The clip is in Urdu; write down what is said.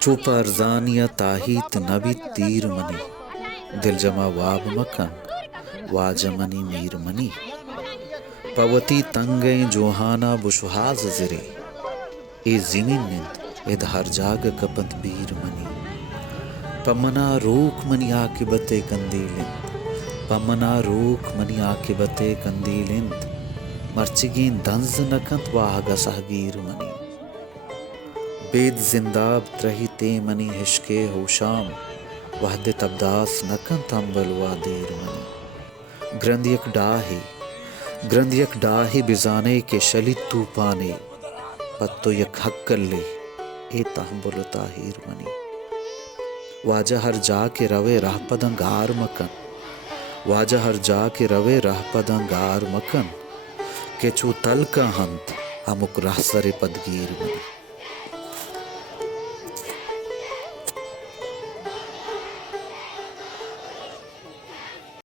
چوپ ارزانیہ تاہیت نبی تیر منی دل جمع واب مکن واجمنی میر منی پوتی تنگیں جوہانا بشہاز زرے اے زمین نند اد ہر جاگ کپند بیر منی پمنا روک منی عاقبت کندیلند پمنا روک منی عاقبت کندیلند مرچگین دنز نکنت واہگا سہگیر منی بید زنداب ترہی تے منی ہشکے ہوشام وحدت ابداس نکنت امبل وادیر منی گرند یک ڈاہی بزانے کے شلت توپانے پتو یک حکلے اے تہمبل تاہیر منی واجہ ہر جا کے روے راہ پدنگار مکن واجہ ہر جا کے روے راہ پدنگار مکن کہ چو تلکا ہنت ہمک راہ سر پدگیر منی